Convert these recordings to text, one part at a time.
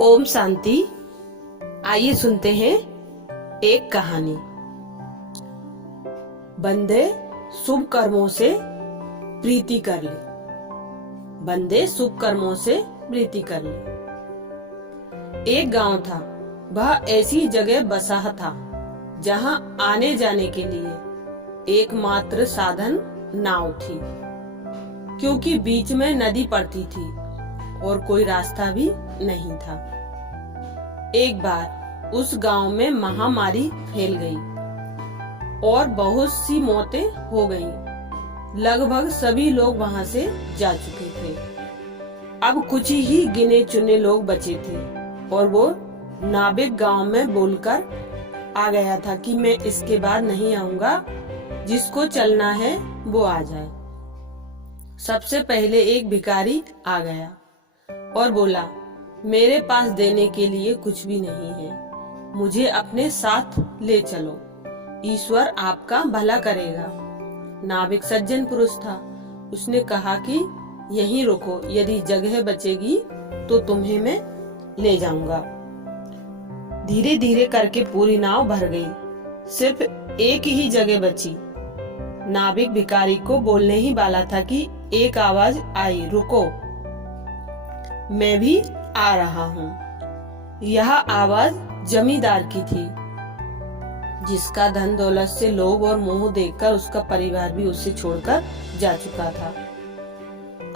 ओम शांति। आइए सुनते हैं एक कहानी। बंदे शुभ कर्मों से प्रीति कर ले। बंदे शुभ कर्मों से प्रीति कर ले। एक गांव था, वह ऐसी जगह बसा था जहां आने जाने के लिए एकमात्र साधन नाव थी, क्योंकि बीच में नदी पड़ती थी और कोई रास्ता भी नहीं था। एक बार उस गांव में महामारी फैल गई और बहुत सी मौतें हो गईं। लगभग सभी लोग वहां से जा चुके थे। अब कुछ ही गिने चुने लोग बचे थे और वो नाविक गांव में बोलकर आ गया था कि मैं इसके बाद नहीं आऊंगा, जिसको चलना है वो आ जाए। सबसे पहले एक भिखारी आ गया और बोला, मेरे पास देने के लिए कुछ भी नहीं है, मुझे अपने साथ ले चलो, ईश्वर आपका भला करेगा। नाविक सज्जन पुरुष था। उसने कहा कि यहीं रुको, यदि जगह बचेगी तो तुम्हें मैं ले जाऊंगा। धीरे धीरे करके पूरी नाव भर गई। सिर्फ एक ही जगह बची। नाविक भिखारी को बोलने ही वाला था कि एक आवाज आई, रुको, मैं भी आ रहा हूँ। यह आवाज जमींदार की थी, जिसका धन दौलत से लोभ और मोह देखकर उसका परिवार भी उसे छोड़कर जा चुका था।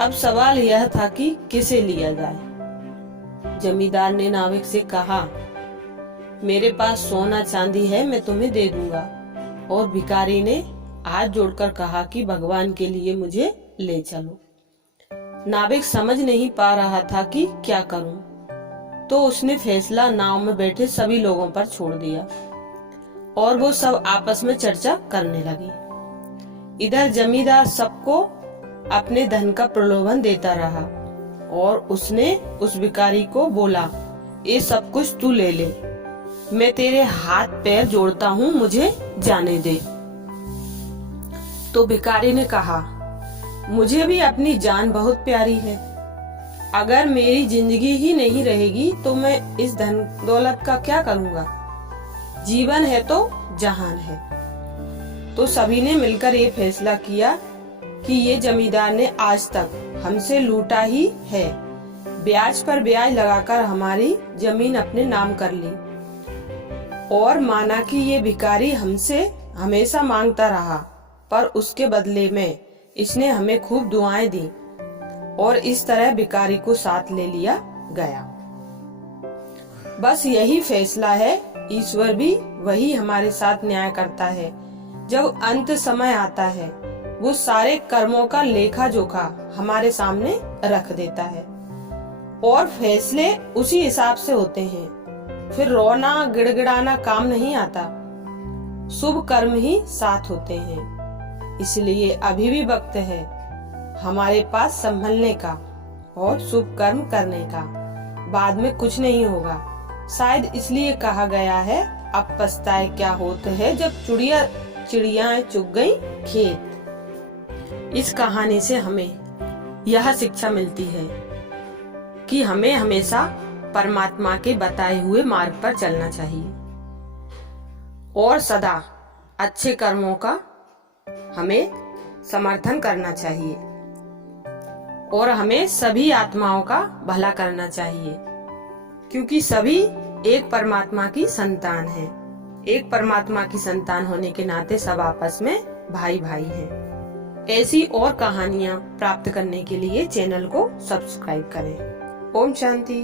अब सवाल यह था कि किसे लिया जाए। जमींदार ने नाविक से कहा, मेरे पास सोना चांदी है, मैं तुम्हें दे दूंगा। और भिखारी ने हाथ जोड़कर कहा कि भगवान के लिए मुझे ले चलो। नाविक समझ नहीं पा रहा था कि क्या करूं, तो उसने फैसला नाव में बैठे सभी लोगों पर छोड़ दिया और वो सब आपस में चर्चा करने लगे। इधर जमींदार सबको अपने धन का प्रलोभन देता रहा और उसने उस भिखारी को बोला, ये सब कुछ तू ले ले, मैं तेरे हाथ पैर जोड़ता हूँ, मुझे जाने दे। तो भिखारी ने कहा, मुझे भी अपनी जान बहुत प्यारी है। अगर मेरी जिंदगी ही नहीं रहेगी तो मैं इस धन दौलत का क्या करूँगा। जीवन है तो जहान है। तो सभी ने मिलकर ये फैसला किया कि ये जमींदार ने आज तक हमसे लूटा ही है, ब्याज पर ब्याज लगाकर हमारी जमीन अपने नाम कर ली और माना कि ये भिखारी हमसे हमेशा मांगता रहा, पर उसके बदले में इसने हमें खूब दुआएं दी और इस तरह भिखारी को साथ ले लिया गया। बस यही फैसला है। ईश्वर भी वही हमारे साथ न्याय करता है। जब अंत समय आता है, वो सारे कर्मों का लेखा जोखा हमारे सामने रख देता है और फैसले उसी हिसाब से होते हैं। फिर रोना गिड़गिड़ाना काम नहीं आता। शुभ कर्म ही साथ होते हैं। इसलिए अभी भी वक्त है हमारे पास संभलने का और शुभ कर्म करने का। बाद में कुछ नहीं होगा। शायद इसलिए कहा गया है, अब पछताए क्या होते है जब चिड़िया चुग गई खेत। इस कहानी से हमें यह शिक्षा मिलती है कि हमें हमेशा परमात्मा के बताए हुए मार्ग पर चलना चाहिए और सदा अच्छे कर्मों का हमें समर्थन करना चाहिए और हमें सभी आत्माओं का भला करना चाहिए, क्योंकि सभी एक परमात्मा की संतान हैं। एक परमात्मा की संतान होने के नाते सब आपस में भाई भाई हैं। ऐसी और कहानियाँ प्राप्त करने के लिए चैनल को सब्सक्राइब करें। ओम शांति।